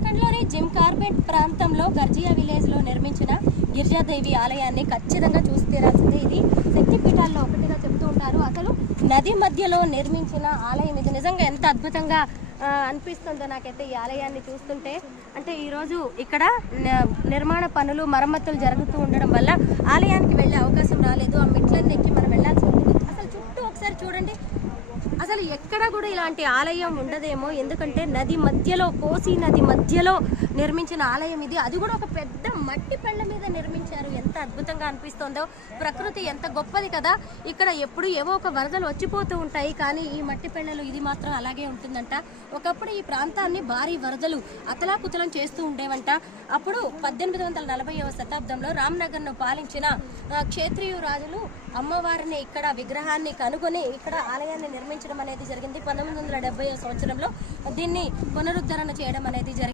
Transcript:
ఉత్తరాఖండ్లోని Jim Corbett ప్రాంతంలో గర్జియా విలేజ్లో నిర్మించిన గిరిజాదేవి ఆలయాన్ని ఖచ్చితంగా చూసి తీరాల్సిందే. ఇది శక్తిపీఠాల్లో ఒకటిగా చెప్తూ ఉంటారు. అసలు నది మధ్యలో నిర్మించిన ఆలయం ఇది. నిజంగా ఎంత అద్భుతంగా అనిపిస్తుందో నాకైతే ఈ ఆలయాన్ని చూస్తుంటే. అంటే ఈరోజు ఇక్కడ నిర్మాణ పనులు మరమ్మతులు జరుగుతూ ఉండడం వల్ల ఆలయానికి వెళ్ళే అవకాశం రాలేదు. ఆ మెట్లన్నీ ఎక్కి మనం వెళ్ళాల్సి ఉంటుంది. అసలు చుట్టూ ఒకసారి చూడండి, అసలు ఎక్కడ కూడా ఇలాంటి ఆలయం ఉండదేమో. ఎందుకంటే నది మధ్యలో, కోసి నది మధ్యలో నిర్మించిన ఆలయం ఇది. అది కూడా ఒక పెద్ద మట్టి పెళ్ళ మీద నిర్మించారు. ఎంత అద్భుతంగా అనిపిస్తుందో. ప్రకృతి ఎంత గొప్పది కదా. ఇక్కడ ఎప్పుడు ఏవో ఒక వరదలు వచ్చిపోతూ ఉంటాయి, కానీ ఈ మట్టి పెళ్ళలు ఇది మాత్రం అలాగే ఉంటుందంట. ఒకప్పుడు ఈ ప్రాంతాన్ని భారీ వరదలు అతలాకుతలం చేస్తూ ఉండేవంట. అప్పుడు 1840వ శతాబ్దంలో రామ్నగర్ను పాలించిన క్షేత్రీయ రాజులు అమ్మవారిని ఇక్కడ విగ్రహాన్ని కనుగొని ఇక్కడ ఆలయాన్ని నిర్మించడం అనేది జరిగింది. 1970వ సంవత్సరంలో దీన్ని పునరుద్ధరణ చేయడం అనేది జరిగింది.